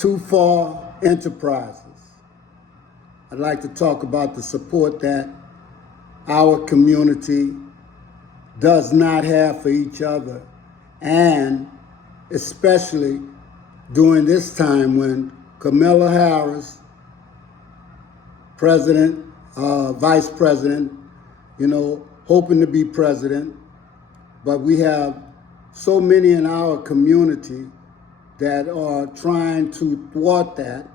Too Far Enterprises. I'd like to talk about the support that our community does not have for each other, and especially during this time when Kamala Harris, vice president, hoping to be president, but we have so many in our community that are trying to thwart that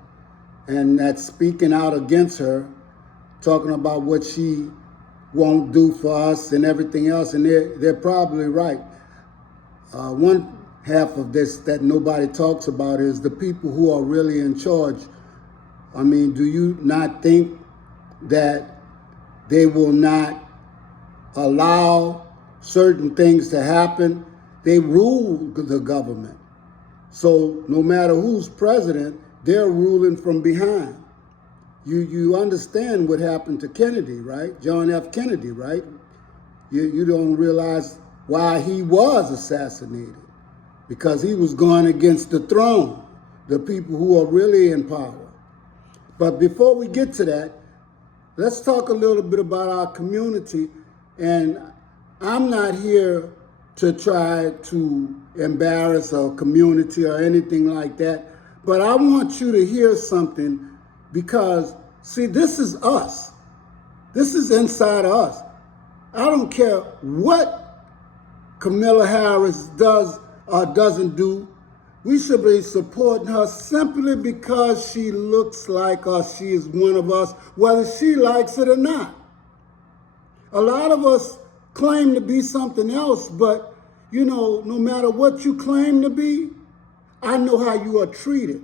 and that's speaking out against her, talking about what she won't do for us and everything else, and they're probably right. One half of this that nobody talks about is the people who are really in charge. I mean, do you not think that they will not allow certain things to happen? They rule the government. So no matter who's president, they're ruling from behind. You understand what happened to Kennedy, right? John F. Kennedy, right? You don't realize why he was assassinated. Because he was going against the throne, the people who are really in power. But before we get to that, let's talk a little bit about our community. And I'm not here to try to embarrass our community or anything like that. But I want you to hear something because, see, this is us. This is inside us. I don't care what Kamala Harris does or doesn't do. We should be supporting her simply because she looks like us. She is one of us, whether she likes it or not. A lot of us claim to be something else, but no matter what you claim to be, I know how you are treated.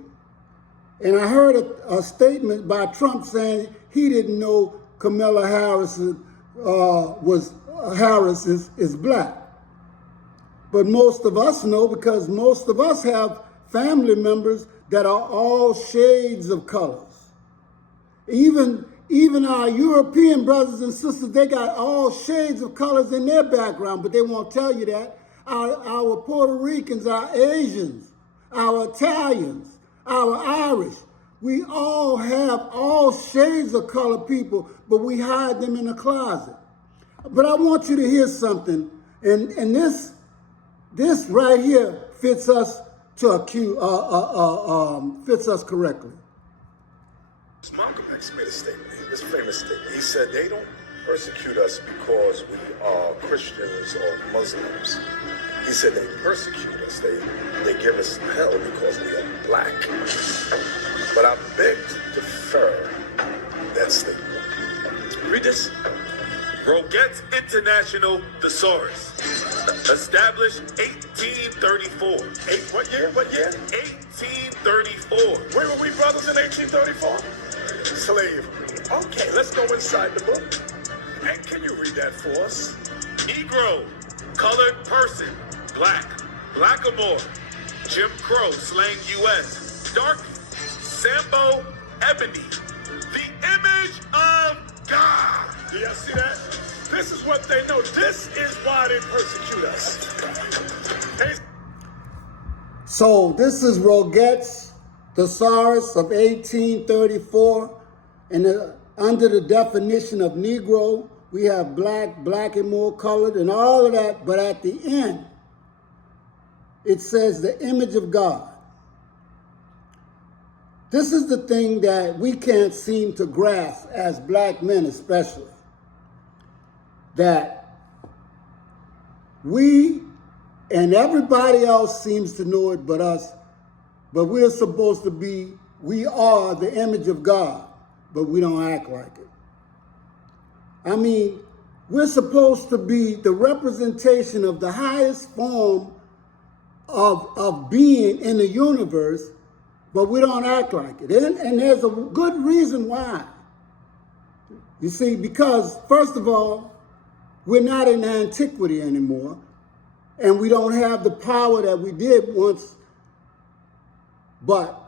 And I heard a statement by Trump saying he didn't know Kamala Harris is black. But most of us know because most of us have family members that are all shades of colors. Even our European brothers and sisters, they got all shades of colors in their background, but they won't tell you that. Our Puerto Ricans, our Asians, our Italians, our Irish, we all have all shades of color people, but we hide them in a closet. But I want you to hear something, and this right here fits us fits us correctly. Malcolm X made a statement, this famous statement. He said, they don't persecute us because we are Christians or Muslims. He said they persecute us, they give us hell because we are black. But I beg to defer that statement. Read this. Rogette's International Thesaurus. Established 1834. What year? 1834. Where were we brothers in 1834? Slavery. Okay, let's go inside the book. And can you read that for us? Negro, colored person, black, blackamoor, Jim Crow, slang U.S., dark, Sambo, ebony, the image of God. Do y'all see that? This is what they know. This is why they persecute us. So this is Rogette's Thesaurus of 1834. And under the definition of Negro, we have black, blackamoor, colored, and all of that. But at the end, it says the image of God. This is the thing that we can't seem to grasp as black men especially. That we and everybody else seems to know it but us, but we are the image of God, but we don't act like it. I mean, we're supposed to be the representation of the highest form of being in the universe, but we don't act like it. And there's a good reason why. You see, because first of all, we're not in antiquity anymore, and we don't have the power that we did once. But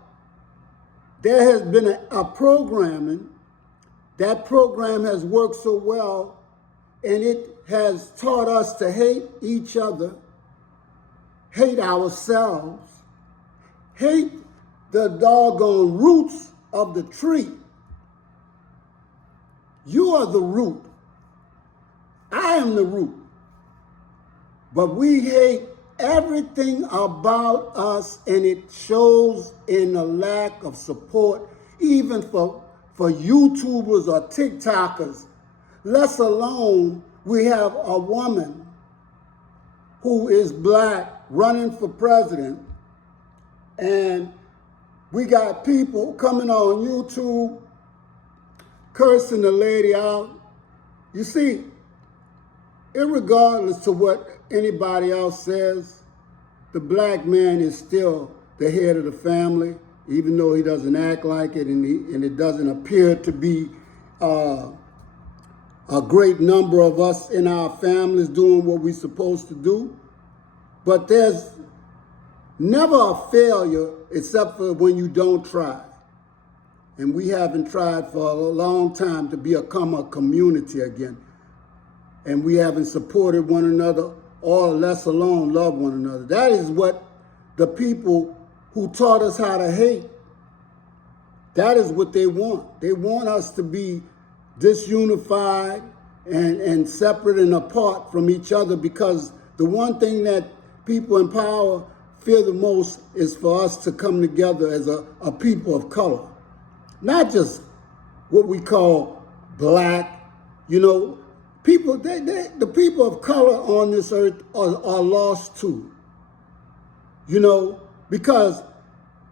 there has been a programming. That program has worked so well, and it has taught us to hate each other, hate ourselves, hate the doggone roots of the tree. You are the root. I am the root. But we hate everything about us, and it shows in the lack of support, even for YouTubers or TikTokers. Let alone we have a woman who is black running for president, and we got people coming on YouTube cursing the lady out. You see, irregardless to what anybody else says, the black man is still the head of the family, even though he doesn't act like it, and it doesn't appear to be a great number of us in our families doing what we're supposed to do. But there's never a failure except for when you don't try. And we haven't tried for a long time to become a community again. And we haven't supported one another, or less alone love one another. That is what the people who taught us how to hate, that is what they want. They want us to be disunified and separate and apart from each other, because the one thing that people in power fear the most is for us to come together as a people of color. Not just what we call black, you know. People, the people of color on this earth are lost too, you know, because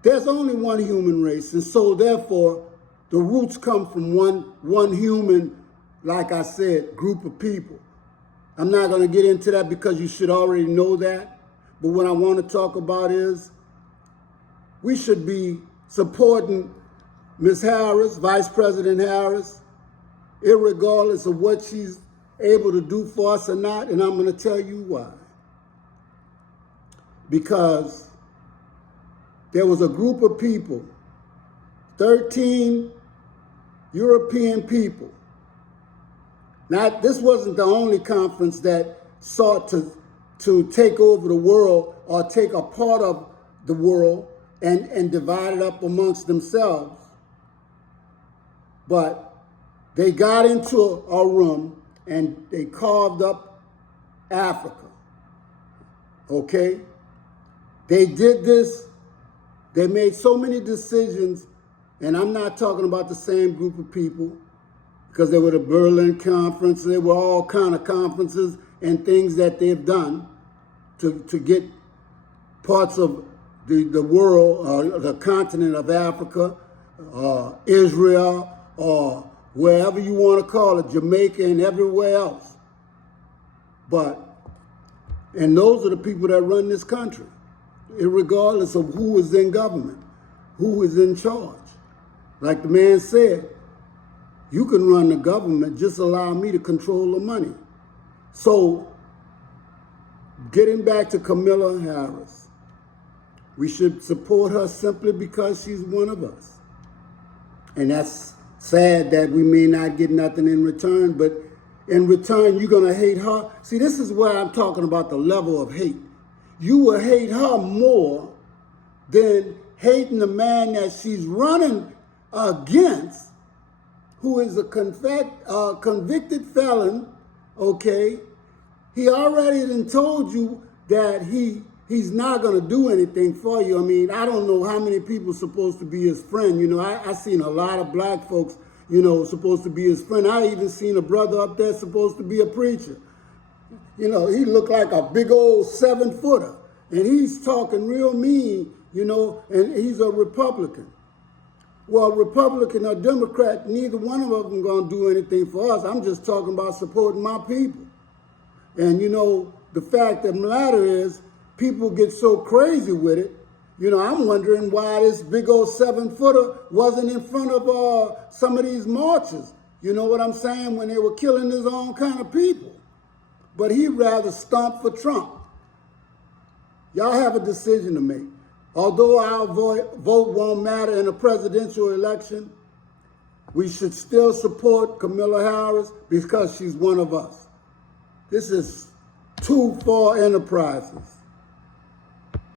there's only one human race, and so therefore the roots come from one human, like I said, group of people. I'm not going to get into that because you should already know that, but what I want to talk about is we should be supporting Ms. Harris, Vice President Harris, irregardless of what she's able to do for us or not, and I'm going to tell you why. Because there was a group of people, 13 European people. Now, this wasn't the only conference that sought to take over the world or take a part of the world and divide it up amongst themselves. But they got into a room and they carved up Africa, okay? They did this, they made so many decisions, and I'm not talking about the same group of people, because they were the Berlin Conference, they were all kind of conferences and things that they've done to get parts of the world, the continent of Africa, Israel, or wherever you want to call it, Jamaica and everywhere else. And those are the people that run this country, regardless of who is in government, who is in charge. Like the man said, you can run the government, just allow me to control the money. So, getting back to Kamala Harris, we should support her simply because she's one of us. And that's sad that we may not get nothing in return, but in return, you're going to hate her. See, this is where I'm talking about the level of hate. You will hate her more than hating the man that she's running against, who is a convicted felon, okay? He already done told you that he's not going to do anything for you. I mean, I don't know how many people are supposed to be his friend. You know, I seen a lot of black folks, you know, supposed to be his friend. I even seen a brother up there supposed to be a preacher. You know, he looked like a big old 7-footer. And he's talking real mean, you know, and he's a Republican. Well, Republican or Democrat, neither one of them going to do anything for us. I'm just talking about supporting my people. And, you know, the fact of the matter is, people get so crazy with it. You know, I'm wondering why this big old 7-footer wasn't in front of some of these marches. You know what I'm saying? When they were killing his own kind of people. But he'd rather stomp for Trump. Y'all have a decision to make. Although our vote won't matter in a presidential election, we should still support Kamala Harris because she's one of us. This is 2 for enterprises.